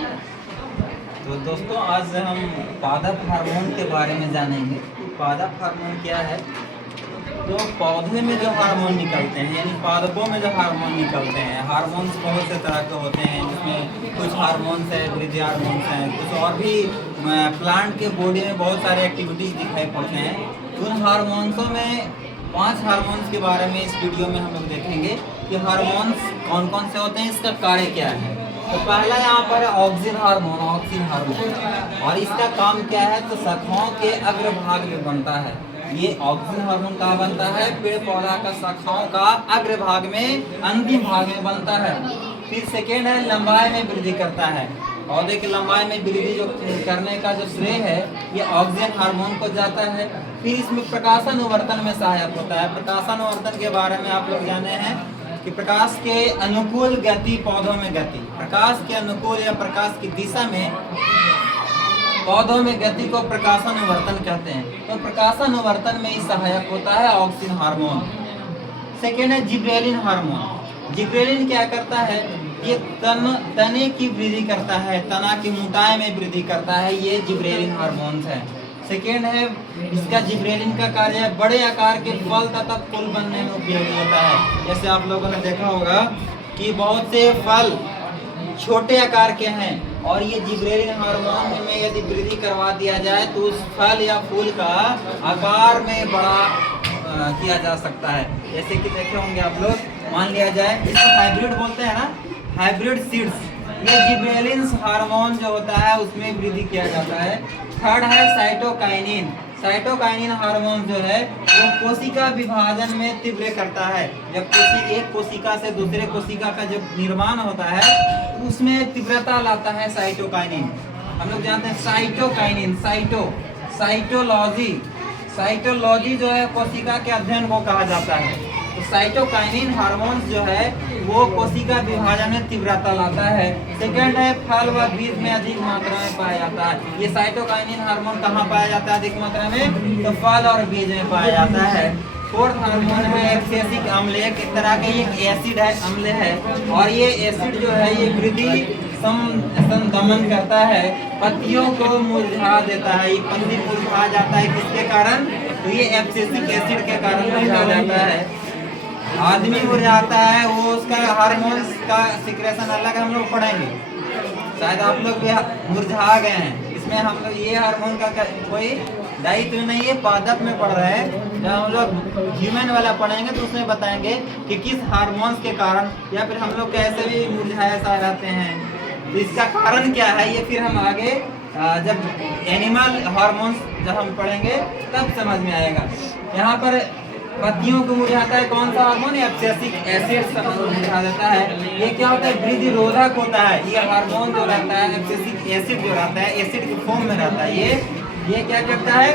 तो दोस्तों आज हम पादप हार्मोन के बारे में जानेंगे। पादप हार्मोन क्या है? तो पौधे में जो हार्मोन निकलते हैं यानी पादपों में जो हार्मोन निकलते हैं, हार्मोन्स बहुत से तरह के होते हैं जिसमें कुछ हार्मोन्स हैं, वृद्धि हार्मोन्स हैं, कुछ और भी प्लांट के बॉडी में बहुत सारे एक्टिविटीज़ दिखाई पड़ते हैं। उन हार्मोन्सों में 5 हार्मोन्स के बारे में इस वीडियो में हम लोग देखेंगे कि हार्मोन्स कौन कौन से होते हैं, इसका कार्य क्या है। तो पहला यहाँ पर ऑक्सिन हार्मोन और इसका काम क्या है? तो शाखाओं के अग्रभाग में बनता है। ये ऑक्सिन हार्मोन कहाँ बनता है? पेड़ पौधा का शाखाओं का अग्रभाग में, अंतिम भाग में बनता है। फिर सेकेंड है लंबाई में वृद्धि करता है। पौधे की लंबाई में वृद्धि जो करने का जो श्रेय है ये ऑक्सिन हार्मोन को जाता है। फिर इसमें प्रकाशानुवर्तन में सहायक होता है। प्रकाशानुवर्तन के बारे में आप लोग जाने हैं कि प्रकाश के अनुकूल गति, पौधों में गति, प्रकाश के अनुकूल या प्रकाश की दिशा में पौधों में गति को प्रकाशानुवर्तन कहते हैं। तो प्रकाशानुवर्तन में ही सहायक होता है ऑक्सिन हार्मोन। सेकेंड है जिब्रेलिन हार्मोन। जिब्रेलिन क्या करता है? ये तने की वृद्धि करता है, तना की मोटाई में वृद्धि करता है। ये जिब्रेलिन हार्मोन्स है। सेकेंड है इसका जिब्रेलिन का कार्य है बड़े आकार के फल तथा फूल बनने में उपयोगी होता है। जैसे आप लोगों ने देखा होगा कि बहुत से फल छोटे आकार के हैं और ये जिब्रेलिन हार्मोन में यदि वृद्धि करवा दिया जाए तो उस फल या फूल का आकार में बड़ा किया जा सकता है। जैसे कि देखे होंगे आप लोग, मान लिया जाए इसको हाइब्रिड बोलते हैं ना, हाइब्रिड सीड्स, ये जिब्रेलिन हार्मोन जो होता है उसमें वृद्धि किया जाता है। थर्ड है साइटोकाइनिन। साइटोकाइनिन हार्मोन जो है वो कोशिका विभाजन में तीव्र करता है। जब एक कोशिका से दूसरे कोशिका का जब निर्माण होता है तो उसमें तीव्रता लाता है साइटोकाइनिन। हम लोग जानते हैं साइटोकाइनिन, साइटोलॉजी जो है कोशिका के अध्ययन को कहा जाता है। तो साइटोकाइनिन हार्मोन्स जो है वो कोशिका विभाजन में तीव्रता लाता है। सेकंड है फल व बीज में अधिक मात्रा में पाया जाता है। ये साइटोकाइनिन हार्मोन कहाँ पाया जाता है अधिक मात्रा में? तो फल और बीज में पाया जाता है। फोर्थ हार्मोन है एक्सेसिक अम्ल। एक तरह का ये एसिड है, अम्ल है, और ये एसिड जो है ये वृद्धि संदमन करता है, पत्तियों को मुरझा देता है। ये पत्ती मुरझा जाता है किसके कारण? तो ये एक्सेसिक एसिड के कारण मुरझा जाता है। आदमी मुरझाता है वो उसका हार्मोन्स का सिक्रेशन अलग हम लोग पढ़ेंगे। शायद आप लोग भी मुरझा गए हैं। इसमें हम लोग ये हार्मोन का कोई दायित्व नहीं है, पादप में पढ़ रहे हैं। जब हम लोग ह्यूमन वाला पढ़ेंगे तो उसमें बताएंगे कि किस हार्मोन्स के कारण या फिर हम लोग कैसे भी मुरझाए सा रहते हैं, तो इसका कारण क्या है ये फिर हम आगे जब एनिमल हार्मोन्स जब हम पढ़ेंगे तब समझ में आएगा। यहाँ पर पत्तियों को मुरझाता है कौन सा हार्मोन? एक्सेसिक एसिड मुरझा देता है। ये क्या होता है? वृद्धि रोधक होता है। ये हार्मोन जो रहता है एक्सेसिक एसिड जो रहता है एसिड के फॉर्म में रहता है। ये क्या करता है?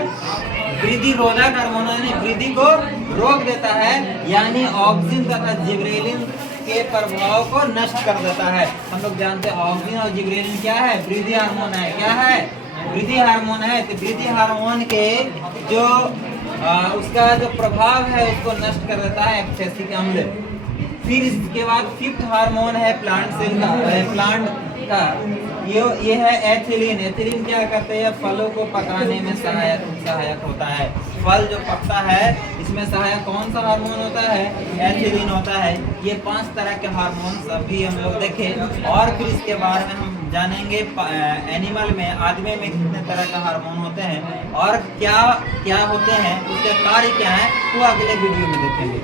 वृद्धि रोधक हार्मोन यानी वृद्धि को रोक देता है, यानी ऑक्सिन तथा जिब्रेलिन के प्रभाव को नष्ट कर देता है। हम लोग जानते हैं ऑक्सिन और जिब्रेलिन क्या है? वृद्धि हार्मोन है। क्या है? वृद्धि हार्मोन है। तो वृद्धि हार्मोन के जो उसका जो प्रभाव है उसको नष्ट कर देता है एक्सेसिक अम्ल। फिर इसके बाद फिफ्थ हार्मोन है प्लांट सेल का, प्लांट का ये है एथिलीन। एथिलीन क्या करते हैं? फलों को पकाने में सहायक होता है। फल जो पकता है इसमें सहायक कौन सा हार्मोन होता है? एथिलीन होता है। ये 5 तरह के हार्मोन अभी हम लोग देखें और फिर इसके बारे में हम जानेंगे एनिमल में, आदमी में कितने तरह का हार्मोन होते हैं और क्या क्या होते हैं, उसके कार्य क्या है, वो अगले वीडियो में देखेंगे।